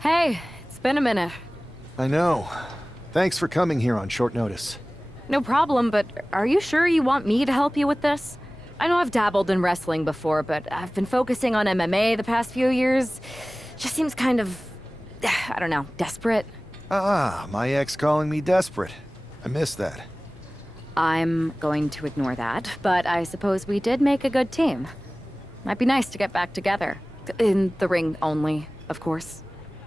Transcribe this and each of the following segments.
Hey, it's been a minute. I know. Thanks for coming here on short notice. No problem, but are you sure you want me to help you with this? I know I've dabbled in wrestling before, but I've been focusing on MMA the past few years. Just seems kind of, I don't know, desperate. My ex calling me desperate. I miss that. I'm going to ignore that, but I suppose we did make a good team. Might be nice to get back together. In the ring only, of course.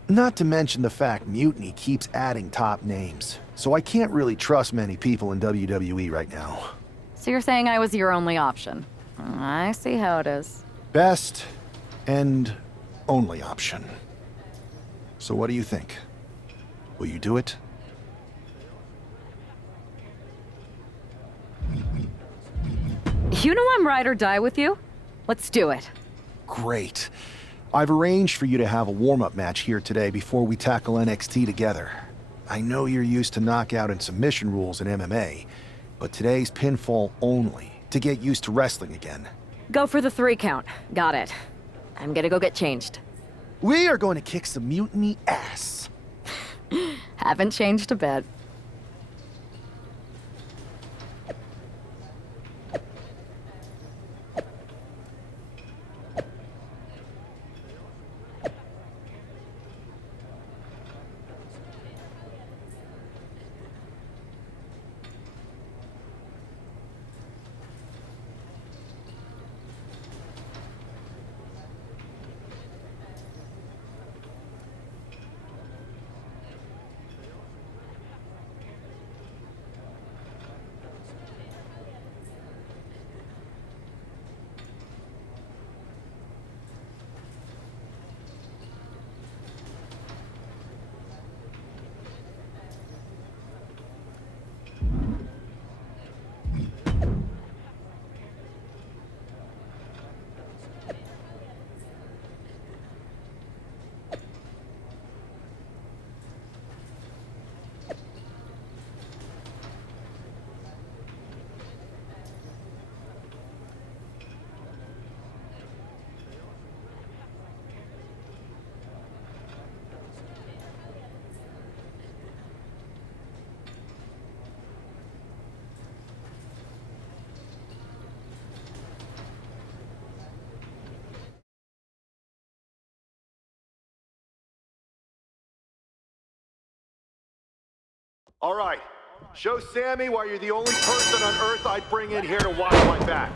Not to mention the fact Mutiny keeps adding top names, so I can't really trust many people in WWE right now. So you're saying I was your only option? I see how it is. Best and only option. So what do you think? Will you do it? You know I'm ride or die with you. Let's do it. Great. I've arranged for you to have a warm-up match here today before we tackle NXT together. I know you're used to knockout and submission rules in MMA, but today's pinfall only, to get used to wrestling again. Go for the 3 count. Got it. I'm gonna go get changed. We are going to kick some Mutiny ass. Haven't changed a bit. All right, show Sammy why you're the only person on Earth I'd bring in here to watch my back.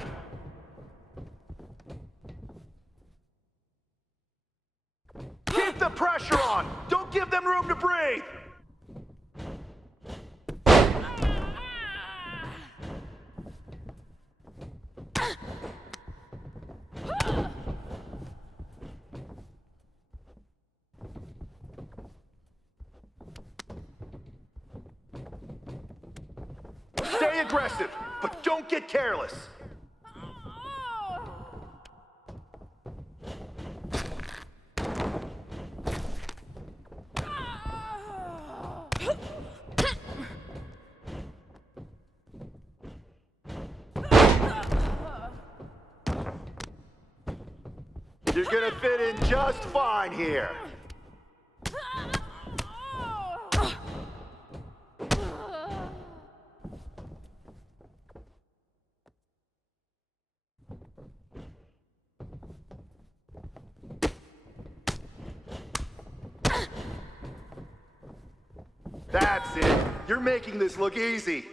Keep the pressure on! Don't give them room to breathe! Stay aggressive, but don't get careless. You're gonna fit in just fine here. That's it. You're making this look easy.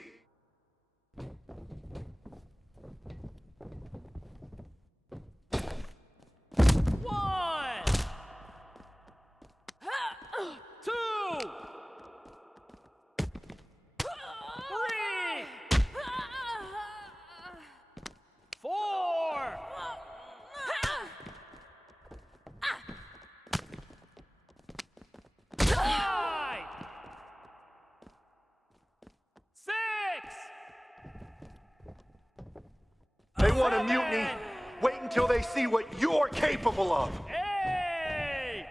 They want a mutiny. Wait until they see what you're capable of. 8,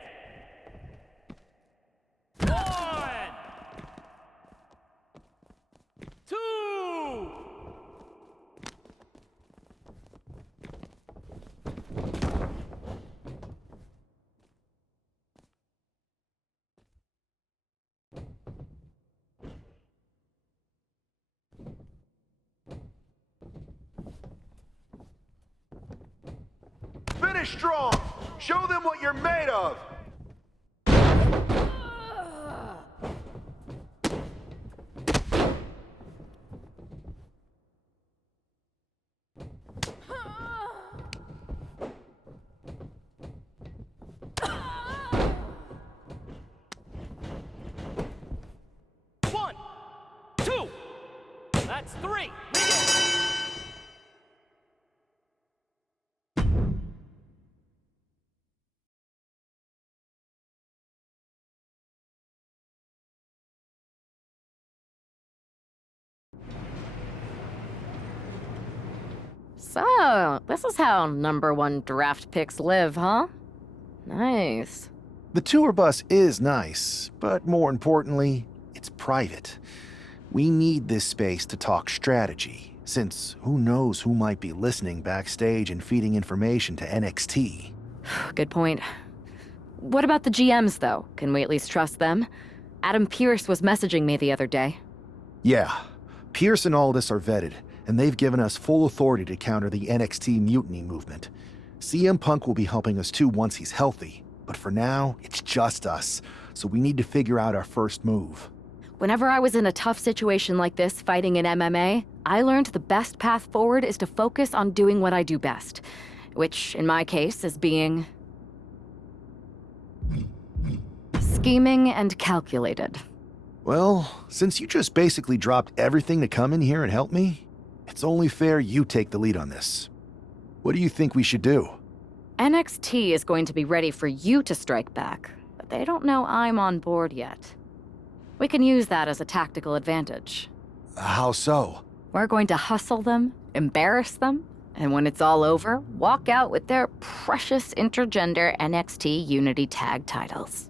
1, 2. Finish strong! Show them what you're made of! One, two. That's three. Begin. So, this is how #1 draft picks live, huh? Nice. The tour bus is nice, but more importantly, it's private. We need this space to talk strategy, since who knows who might be listening backstage and feeding information to NXT. Good point. What about the GMs, though? Can we at least trust them? Adam Pearce was messaging me the other day. Yeah, Pierce and Aldis are vetted, and they've given us full authority to counter the NXT mutiny movement. CM Punk will be helping us too once he's healthy, but for now, it's just us, so we need to figure out our first move. Whenever I was in a tough situation like this fighting in MMA, I learned the best path forward is to focus on doing what I do best, which, in my case, is being scheming and calculated. Well, since you just basically dropped everything to come in here and help me, it's only fair you take the lead on this. What do you think we should do? NXT is going to be ready for you to strike back, but they don't know I'm on board yet. We can use that as a tactical advantage. How so? We're going to hustle them, embarrass them, and when it's all over, walk out with their precious intergender NXT Unity Tag titles.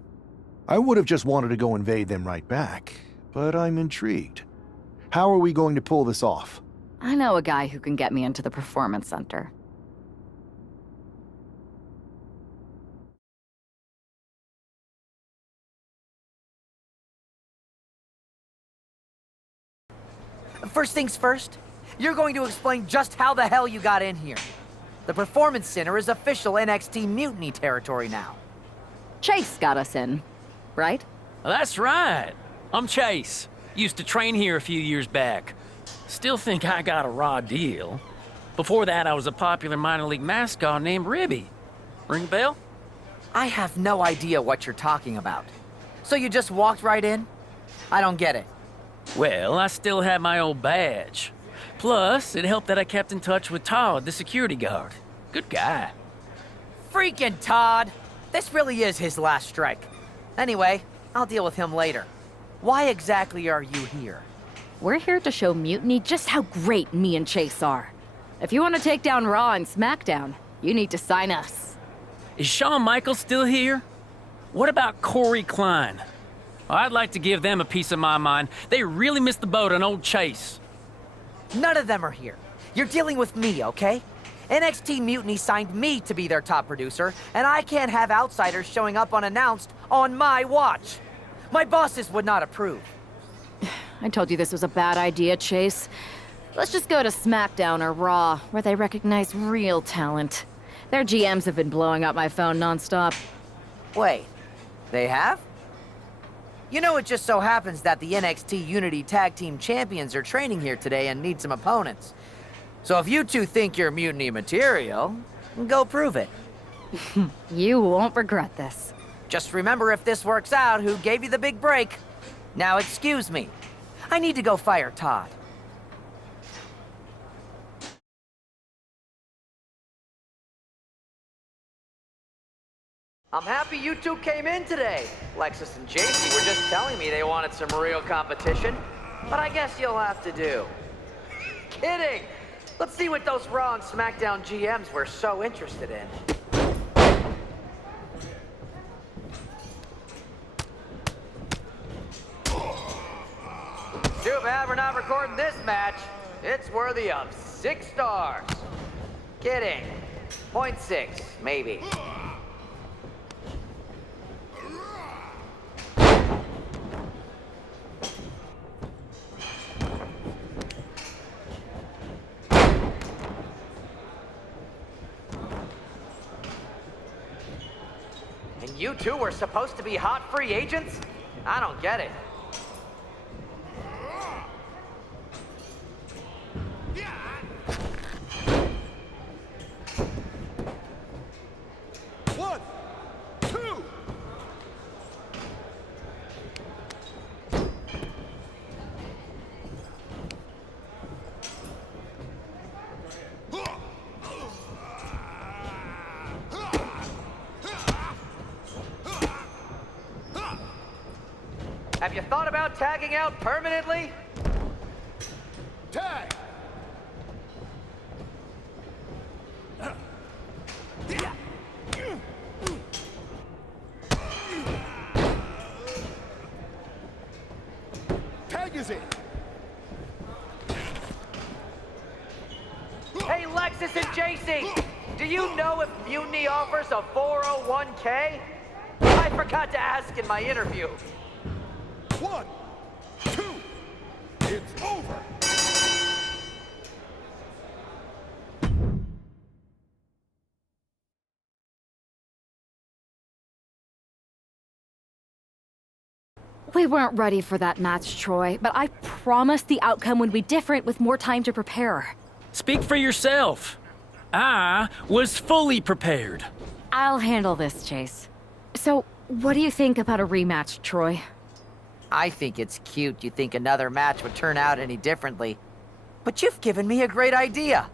I would have just wanted to go invade them right back, but I'm intrigued. How are we going to pull this off? I know a guy who can get me into the Performance Center. First things first, you're going to explain just how the hell you got in here. The Performance Center is official NXT Mutiny territory now. Chase got us in, right? That's right. I'm Chase. Used to train here a few years back. Still think I got a raw deal. Before that, I was a popular minor league mascot named Ribby. Ring a bell? I have no idea what you're talking about. So you just walked right in? I don't get it. Well, I still had my old badge. Plus, it helped that I kept in touch with Todd, the security guard. Good guy. Freaking Todd! This really is his last strike. Anyway, I'll deal with him later. Why exactly are you here? We're here to show Mutiny just how great me and Chase are. If you want to take down Raw and SmackDown, you need to sign us. Is Shawn Michaels still here? What about Corey Klein? I'd like to give them a piece of my mind. They really missed the boat on old Chase. None of them are here. You're dealing with me, okay? NXT Mutiny signed me to be their top producer, and I can't have outsiders showing up unannounced on my watch. My bosses would not approve. I told you this was a bad idea, Chase. Let's just go to SmackDown or Raw, where they recognize real talent. Their GMs have been blowing up my phone nonstop. Wait, they have? You know, it just so happens that the NXT Unity Tag Team Champions are training here today and need some opponents. So if you two think you're Mutiny material, go prove it. You won't regret this. Just remember, if this works out, who gave you the big break. Now excuse me. I need to go fire Todd. I'm happy you two came in today. Lexus and JC were just telling me they wanted some real competition, but I guess you'll have to do. Kidding! Let's see what those Raw and SmackDown GMs were so interested in. Too bad we're not recording this match. It's worthy of 6 stars. Kidding. 0.6, maybe. You two were supposed to be hot free agents? I don't get it. One, two. Have you thought about tagging out permanently? Tag. Tag is in. Hey, Lexus and JC, do you know if Mutiny offers a 401k? I forgot to ask in my interview. 1, 2. It's over. We weren't ready for that match, Troy, but I promise the outcome would be different with more time to prepare. Speak for yourself. I was fully prepared. I'll handle this, Chase. So, what do you think about a rematch, Troy? I think it's cute you think another match would turn out any differently. But you've given me a great idea.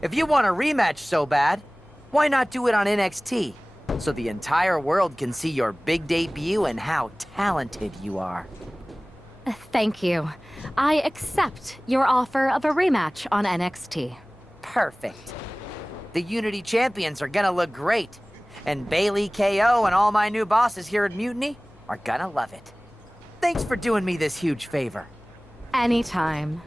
If you want a rematch so bad, why not do it on NXT? So the entire world can see your big debut and how talented you are. Thank you. I accept your offer of a rematch on NXT. Perfect. The Unity champions are gonna look great. And Bailey, KO, and all my new bosses here at Mutiny are gonna love it. Thanks for doing me this huge favor. Anytime.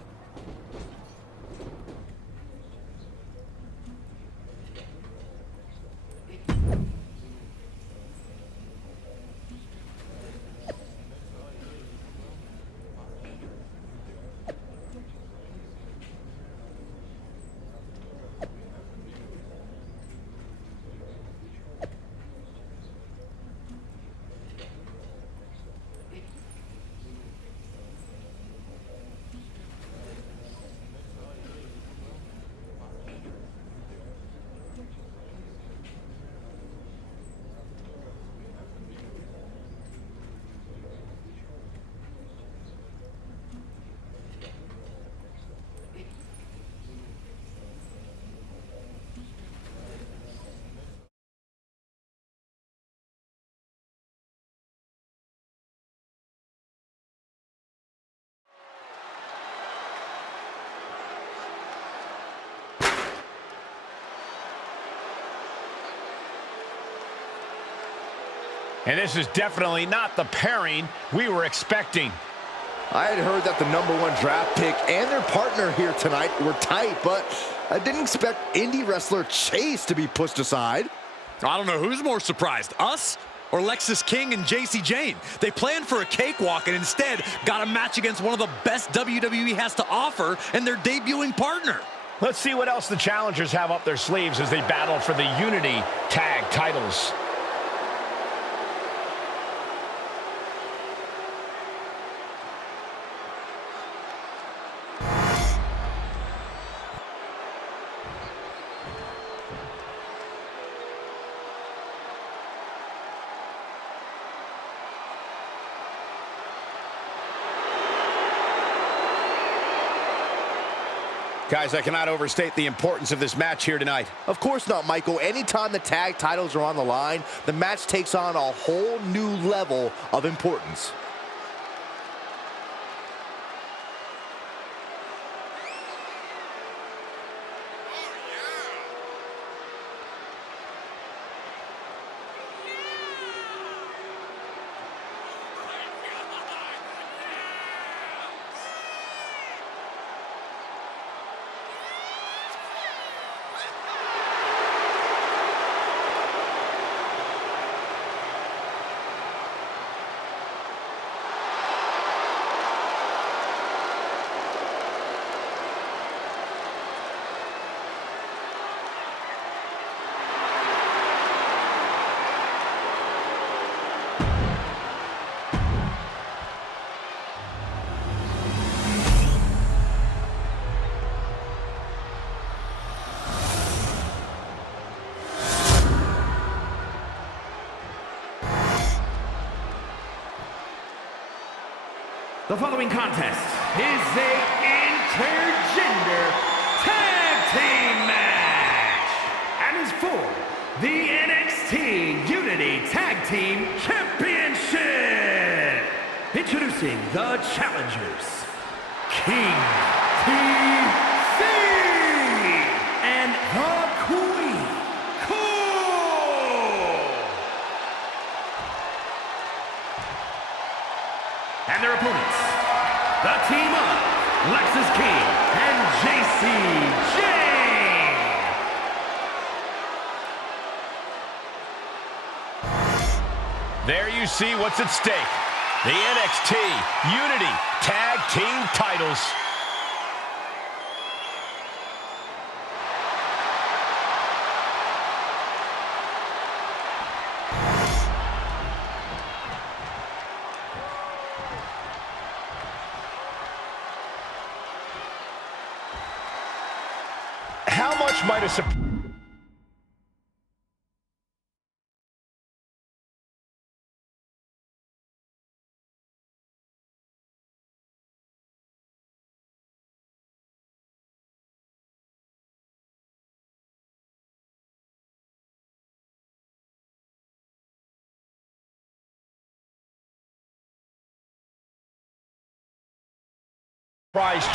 And this is definitely not the pairing we were expecting. I had heard that the #1 draft pick and their partner here tonight were tight, but I didn't expect indie wrestler Chase to be pushed aside. I don't know who's more surprised, us or Lexus King and JC Jane. They planned for a cakewalk and instead got a match against one of the best WWE has to offer and their debuting partner. Let's see what else the challengers have up their sleeves as they battle for the Unity Tag titles. Guys, I cannot overstate the importance of this match here tonight. Of course not, Michael. Anytime the tag titles are on the line, the match takes on a whole new level of importance. The following contest is a intergender tag team match and is for the NXT Unity Tag Team Championship. Introducing the challengers, King TC and the Queen Cool. And their opponents, the team of Lexis King and JC Jane. There you see what's at stake. The NXT Unity Tag Team titles. How much might a surprise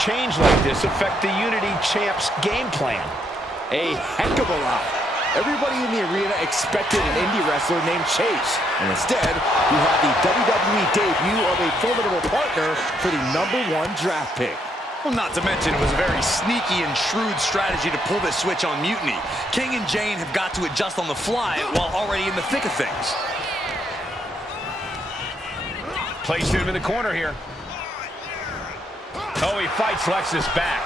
change like this affect the Unity Champs game plan? A heck of a lot. Everybody in the arena expected an indie wrestler named Chase. And instead, we have the WWE debut of a formidable partner for the #1 draft pick. Well, not to mention it was a very sneaky and shrewd strategy to pull this switch on Mutiny. King and Jane have got to adjust on the fly while already in the thick of things. Placed him in the corner here. Oh, he fights Lexis back.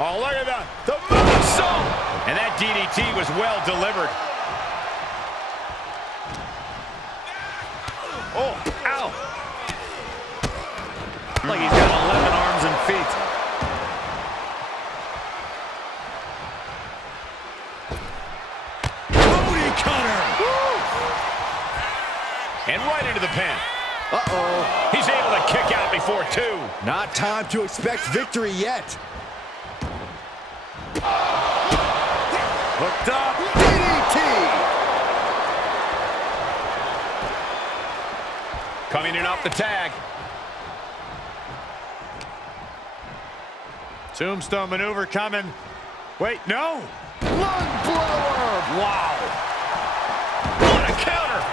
Oh, look at that. The moonsault! And that DDT was well delivered. Oh, ow. Like he's got 11 arms and feet. Booty cutter! Woo! And right into the pin. Uh-oh. He's able to kick out before 2. Not time to expect victory yet. Hooked up. DDT! Coming in off the tag. Tombstone maneuver coming. Wait, no. Lung blower! Wow. What a counter.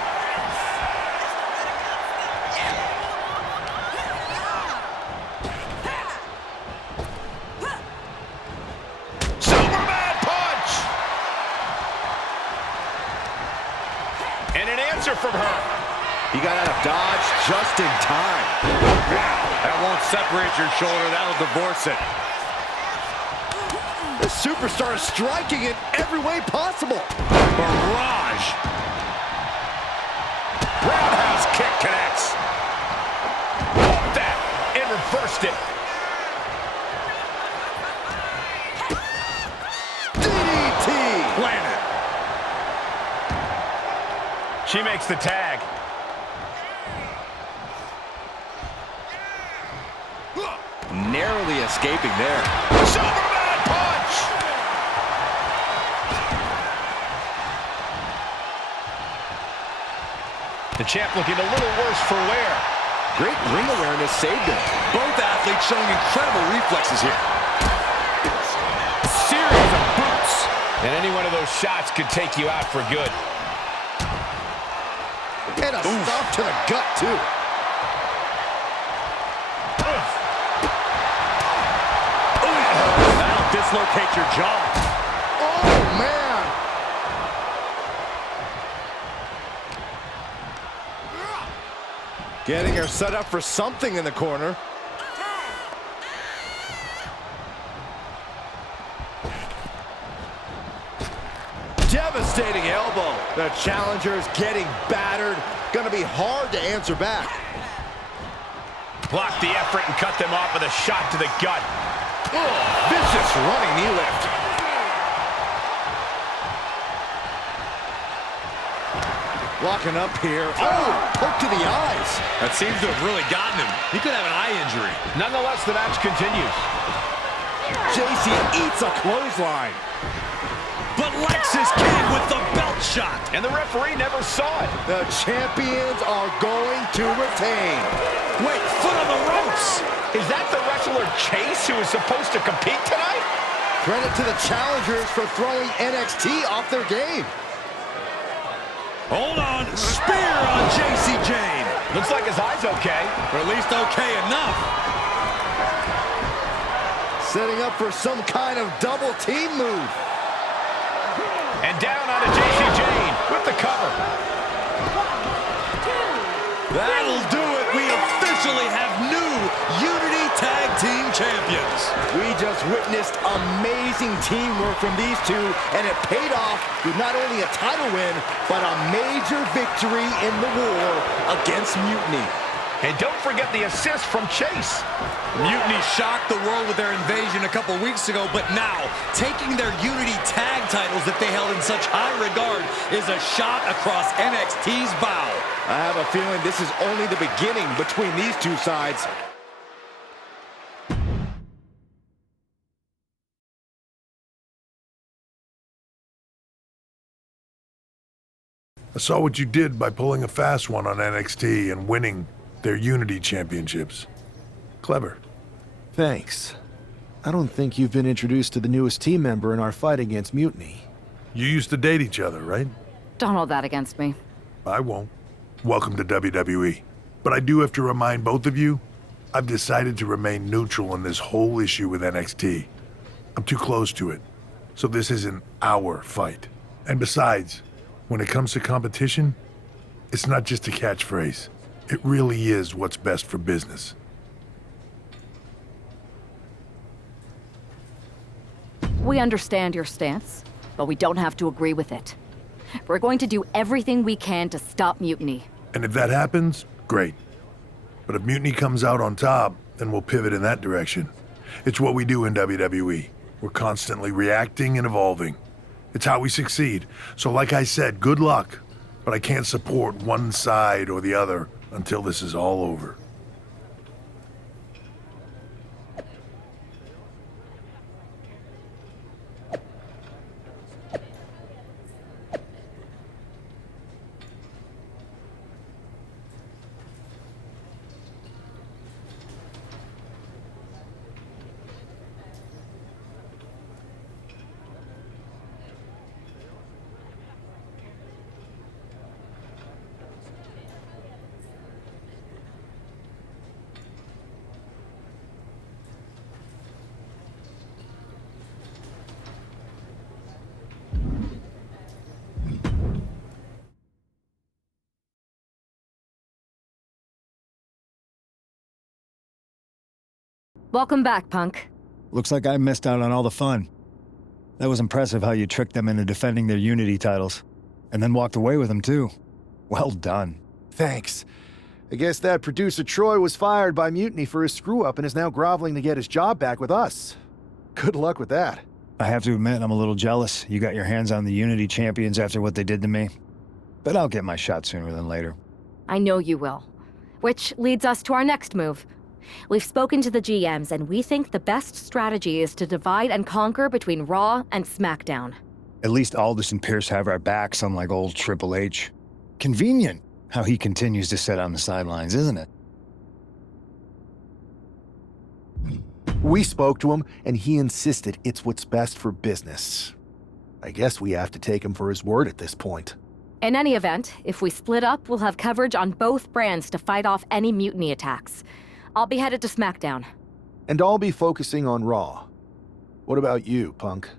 Superman punch. And an answer from her. He got out of dodge just in time. That won't separate your shoulder. That'll divorce it. The superstar is striking in every way possible. Barrage. Roundhouse kick connects. Hooked that and reversed it. DDT! Planet. She makes the tag. Narrowly escaping there. Superman punch! The champ looking a little worse for wear. Great ring awareness saved him. Both athletes showing incredible reflexes here. Series of boots. And any one of those shots could take you out for good. And a stop to the gut, too. That'll dislocate your jaw. Oh, man. Getting her set up for something in the corner. Devastating elbow. The challenger's getting battered. Gonna be hard to answer back. Blocked the effort and cut them off with a shot to the gut. Oh, vicious running knee lift. Locking up here. Oh, poke to the eyes. That seems to have really gotten him. He could have an eye injury. Nonetheless, the match continues. JC eats a clothesline. But Lexis King with the belt shot. And the referee never saw it. The champions are going to retain. Wait, foot on the ropes. Is that the wrestler Chase who is supposed to compete tonight? Credit to the challengers for throwing NXT off their game. Hold on. Spear on JC Jane. Looks like his eye's okay. Or at least okay enough. Setting up for some kind of double team move. And down onto JC Jane with the cover. That'll do it. We officially have new Unity Tag Team Champions. We just witnessed amazing teamwork from these two, and it paid off with not only a title win, but a major victory in the war against Mutiny. And don't forget the assist from Chase. Mutiny shocked the world with their invasion a couple weeks ago, but now, taking their Unity tag titles that they held in such high regard is a shot across NXT's bow. I have a feeling this is only the beginning between these two sides. I saw what you did by pulling a fast one on NXT and winning their Unity championships. Clever. Thanks. I don't think you've been introduced to the newest team member in our fight against Mutiny. You used to date each other, right? Don't hold that against me. I won't. Welcome to WWE. But I do have to remind both of you, I've decided to remain neutral in this whole issue with NXT. I'm too close to it, so this isn't our fight. And besides, when it comes to competition, it's not just a catchphrase. It really is what's best for business. We understand your stance, but we don't have to agree with it. We're going to do everything we can to stop Mutiny. And if that happens, great. But if Mutiny comes out on top, then we'll pivot in that direction. It's what we do in WWE. We're constantly reacting and evolving. It's how we succeed. So like I said, good luck. But I can't support one side or the other until this is all over. Welcome back, Punk. Looks like I missed out on all the fun. That was impressive how you tricked them into defending their Unity titles. And then walked away with them, too. Well done. Thanks. I guess that producer Troy was fired by Mutiny for his screw-up and is now groveling to get his job back with us. Good luck with that. I have to admit, I'm a little jealous. You got your hands on the Unity champions after what they did to me. But I'll get my shot sooner than later. I know you will. Which leads us to our next move. We've spoken to the GMs, and we think the best strategy is to divide and conquer between Raw and SmackDown. At least Aldous and Pierce have our backs, unlike old Triple H. Convenient how he continues to sit on the sidelines, isn't it? We spoke to him, and he insisted it's what's best for business. I guess we have to take him for his word at this point. In any event, if we split up, we'll have coverage on both brands to fight off any Mutiny attacks. I'll be headed to SmackDown. And I'll be focusing on Raw. What about you, Punk?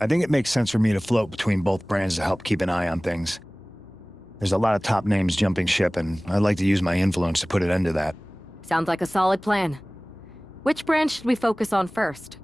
I think it makes sense for me to float between both brands to help keep an eye on things. There's a lot of top names jumping ship, and I'd like to use my influence to put an end to that. Sounds like a solid plan. Which brand should we focus on first?